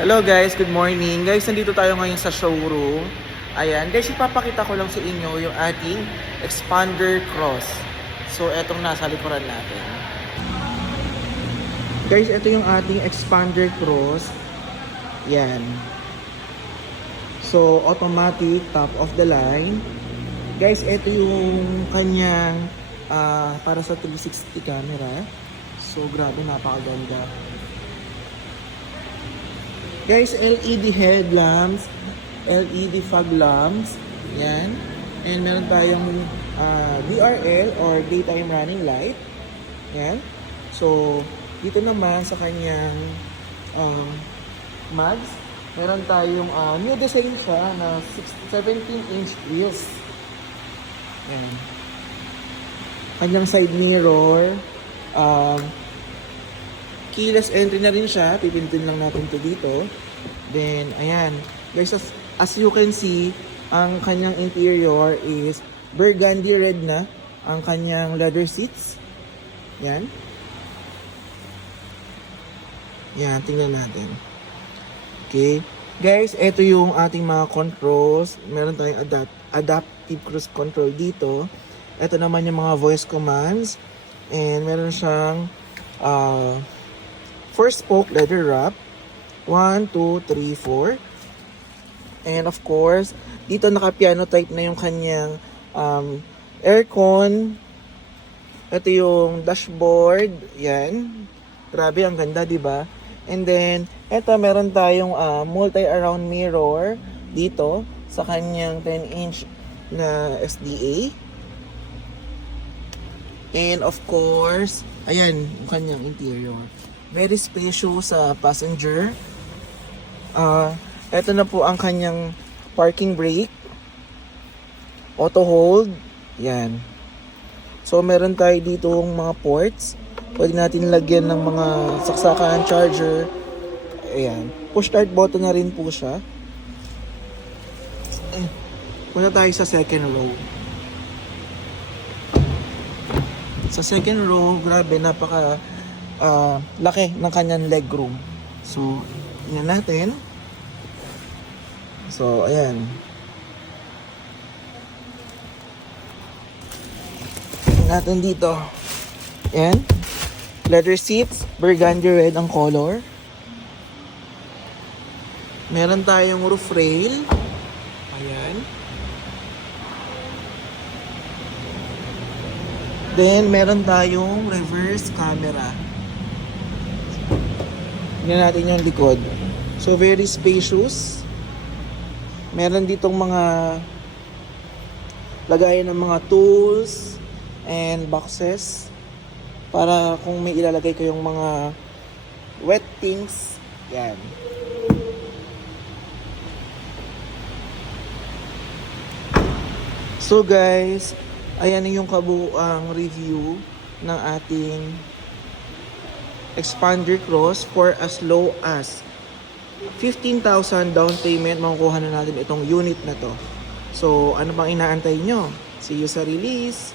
Hello guys, good morning. Guys, nandito tayo ngayon sa showroom. Ayan, guys, ipapakita ko lang sa inyo yung ating expander cross. So, etong nasa likuran natin. Guys, ito yung ating expander cross. Yan. So, automatic, top of the line. Guys, ito yung kanyang para sa 360 camera. So, grabe, napakaganda. Guys, LED headlamps, LED fog lamps, yan. And meron tayong DRL or daytime running light. Yan. So, dito naman sa kanyang mags, meron tayong new design siya na 17-inch wheels. Yan. Kanyang side mirror, keyless entry na rin siya. Pipindutin lang natin to dito. Then, ayan. Guys, as you can see, ang kanyang interior is burgundy red na. Ang kanyang leather seats. Yan. Yan, tingnan natin. Okay. Guys, ito yung ating mga controls. Meron tayong adaptive cruise control dito. Ito naman yung mga voice commands. And meron siyang 4-spoke leather wrap. 1, 2, 3, 4. And of course, dito naka-piano type na yung kanyang aircon. Ito yung dashboard. Yan. Grabe, ang ganda, di ba? And then, ito meron tayong multi-around mirror dito sa kanyang 10-inch na SDA. And of course, ayan, yung kanyang interior. Very spacious sa passenger. Ito na po ang kanyang parking brake. Auto hold. Yan. So, meron tayo dito mga ports. Pwede natin lagyan ng mga saksakan, charger. Ayan. Push start button na rin po siya. Punta tayo sa second row. Sa second row, grabe, napaka laki ng kanyang legroom. So, yan natin. So, ayan. Natin dito. Ayan. Leather seats, burgundy red ang color. Meron tayong roof rail. Ayan. Then, meron tayong reverse camera. Tingnan natin yung likod. So, very spacious. Meron ditong mga lagayan ng mga tools and boxes para kung may ilalagay kayong mga wet things. Yan. So guys, ayan yung kabuuang review ng ating expander cross for as low as 15,000 down payment. Makukuha na natin itong unit na to. So, ano bang inaantay nyo? See you sa release!